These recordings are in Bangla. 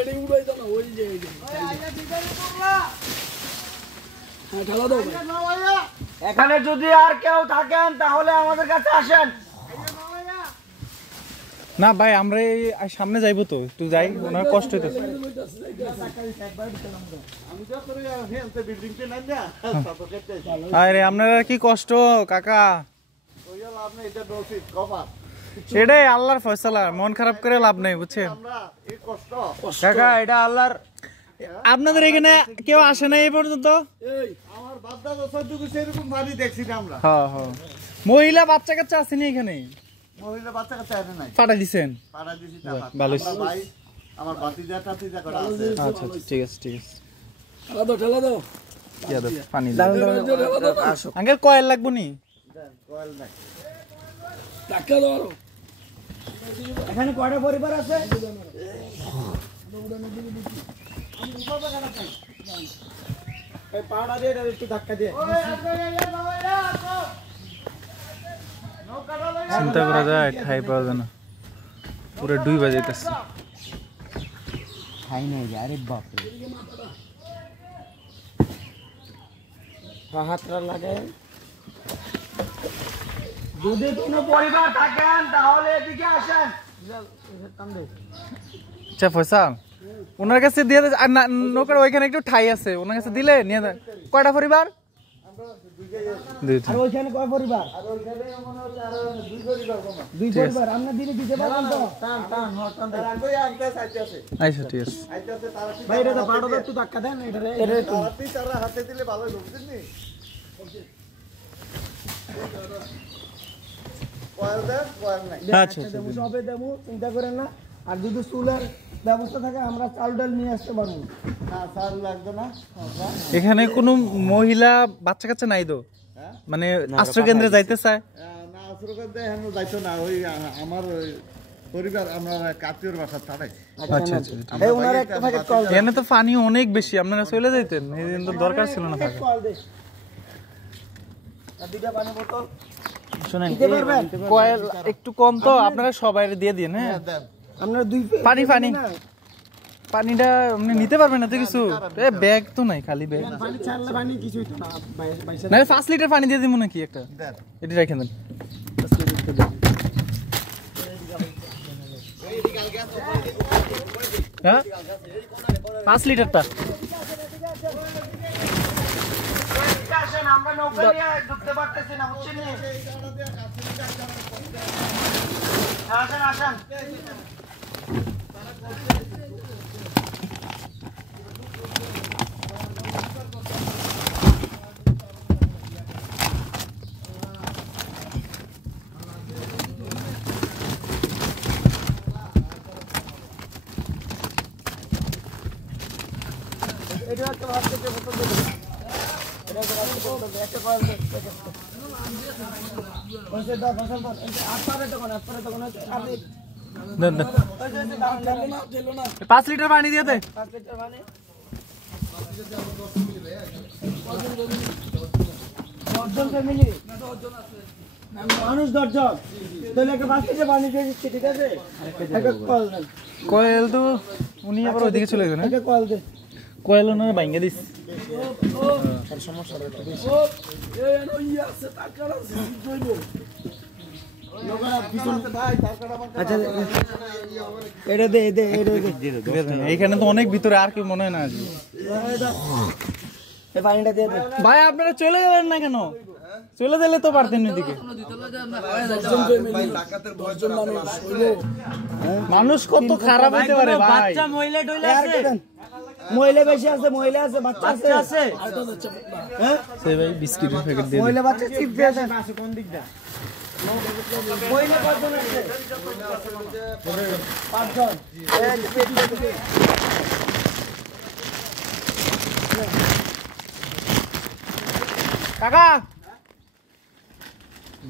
এটা উড়াই দাও না ওই যে ঢালা দাও এখানে যদি আর কেউ থাকেন তাহলে আমাদের কাছে আসেন। না ভাই আমরা এই সামনে যাইবো তো একটু যাই, ওনার কষ্ট হইতেছে। আরে আপনারা কি কষ্ট কাকা, সেটাই আল্লাহর ফয়সালা, মন খারাপ করে লাভ নেই বুঝছেন কাকা, এটা আল্লাহর। আপনাদের এখানে কেউ আসে না এই পর্যন্ত? হ্যাঁ হ্যাঁ, মহিলা বাচ্চা কাচ্চা আসেনি এখানে? মহিলা বাচ্চা কাচ্চা আসে নাই, পাঠা দিছেন? ভালো, আমার ভাতিজা টাতিজা করা আছে। আচ্ছা ঠিক আছে ঠিক আছে। ঠেলা দাও পানি আঙ্কেল, কয়েল লাগবো নি? কয়েল নাই। টাকা দাও আরো। এখানে কয়টা পরিবার আছে? পাউডার দিয়ে একটু ধাক্কা দিয়ে চিন্তা করা যায়, ঠাই পাওয়া যায় না, পুরো 2 বাজাইতেছে। খাই নাই আরে বাপ রে, হাতটা লাগায়। যদি কোনো পরিবার থাকেন তাহলে এদিকে আসেন। আচ্ছা ফয়সাল, ওনার কাছে দিয়ে আর নৌকার ওইখানে একটু ঠাই আছে, ওনার কাছে দিলে নিয়ে যান। কয়টা পরিবার? আর ওইখানে কয় পরিবার? আর ওইখানে মনে হচ্ছে আরো 2 পরিবার কম। 2 পরিবার আমরা দিনে দিতে পারবেন তো? টান টান হটান দেন। রাঙ্গই আনতে চাইতে আছে। আচ্ছা ঠিক আছে। আইতাছে তারা কি ভাই, এটা পাড়া একটু ধাক্কা দেন। এটা তারাতি তারা হাতে দিলে ভালো ঢুকছেন নি। কয়েল দেন, কয়েল নাই। আচ্ছা দেবো সবে দেবো, চিন্তা করেন না। আর যদি চুলের ব্যবস্থা থাকে আমরা চাল ডাল নিয়ে আসতে পারবো। না চাল লাগবে না। এখানে কোনো মহিলা বাচ্চা কাচ্চা নাই তো? মানে আশ্রয় কেন্দ্রে যাইতে চায় না? আশ্রয় কেন্দ্রে এখন যাইতো না, ওই আমার পরিবার আমরা কাতির বাসা ছাড়াই। আচ্ছা আচ্ছা, এখানে তো পানি অনেক বেশি, আপনারা চলে যাইতেন, এই তো দরকার ছিল না থাকা। শুনেন, কয়েল একটু কম তো, আপনারা সবাই দিয়ে দিন। হ্যাঁ আপনারা 2 পানি পানি পানিটা আপনি নিতে পারবেন না তো কিছু? ব্যাগ তো নাই, খালি ব্যাগ। পানি ছাড়লে পানি কিছুই তো না। না 5 লিটার পানি দিয়ে দিব নাকি একটা? এটি রেখে দেন। হ্যাঁ 5 লিটারটা আমরা নৌকা নিয়ে ঢুকতে পারতেছি না, বুঝছেন? আসেন আসেন। এটা একটা ভাবতে কত দেব? এটা একটা কয়েল দে। ওই দা ফসল তো আপারে তো কোন আপনি দেন দেন। 5 লিটার পানি দিয়ে দে। 5 লিটার পানি। 10 জন ফ্যামিলি না? 10 জন আছে মানুষ, 10 জন। তাহলে একটা 5 লিটার পানি দিয়ে দিচ্ছি, ঠিক আছে? একটা কয়েল দেন। কয়েল তো উনি আবার ওইদিকে চলে গেছেন। একটা কয়েল দে। কয়েল ওনারা ভাঙিয়ে দিস। আর সমস্যা একটা বেশি। এই ওই আছে টাকা আছে কইবো আচ্ছা এটা দে দে এটা দে। এইখানে তো অনেক ভিতরে, আর কি মনে হয় না আসবে। এই পানিটা দিয়ে দে ভাই। আপনারা চলে গেলেন না কেন? চলে গেলে তো পারতেন এদিকে। মানুষ কত খারাপ হতে পারে ভাই। বাচ্চা মহিলা টইলা আছে, মহিলা বেশি আছে, মহিলা আছে, বাচ্চা আছে। হ্যাঁ সেই ভাই বিস্কিটের প্যাকেট দিয়ে মহিলা বাচ্চা চিপ দিয়ে দেন। কোন দিকটা মহিলা কতজন আছে? 5 জন। কাকা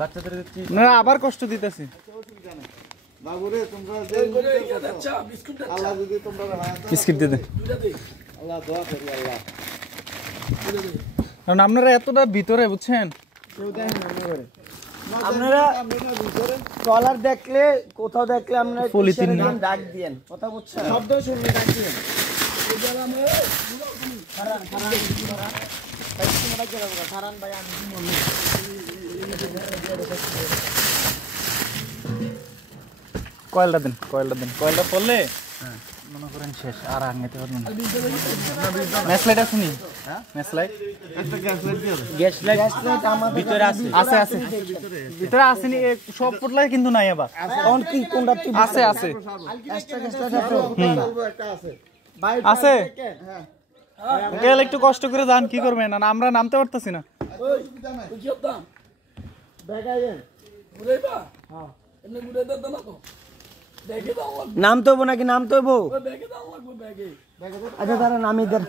বাচ্চাদের না আবার কষ্ট দিতেছি। বাবুরে তোমরা আচ্ছা বিস্কুট আল্লাহ যদি তোমরা বিস্কিট দিয়ে দে। আল্লাহ দোয়া করি আল্লাহ। কারণ আপনারা এতটা ভিতরে বুঝছেন, কেউ দেখেন না করে আপনারা ট্রলার দেখলে কোথাও দেখলে আপনারা পলিথিন না। ডাক দিয়েন কথা বুঝছেন শব্দ শুনলে ডাক দিয়েন কয়েলটা দেন কয়েলটা পড়লে মনে করেন শেষ আর আঙাইতে পারবেন না ম্যাচ লাইট আছে নি ম্যাচ লাইট গ্যাস লাইট আমাদের ভিতরে আছে আছে ভিতরে আসেনি সব ফুটলাই কিন্তু নাই আবার কোন কি কোনটা তুই আছে আছে গেল একটু কষ্ট করে যান কি করবেন না আমরা নামতে পারতাছি না ওই তুই কি করতাম ব্যাগাইয়েন ঘুরাইবা হ্যাঁ এমনি ঘুরাই দিতে না তো ব্যাগে দাও লাগবে নাম তো নাকি নাম তো ব্যাগে দাও লাগবে ব্যাগে আচ্ছা তারা নামি দেন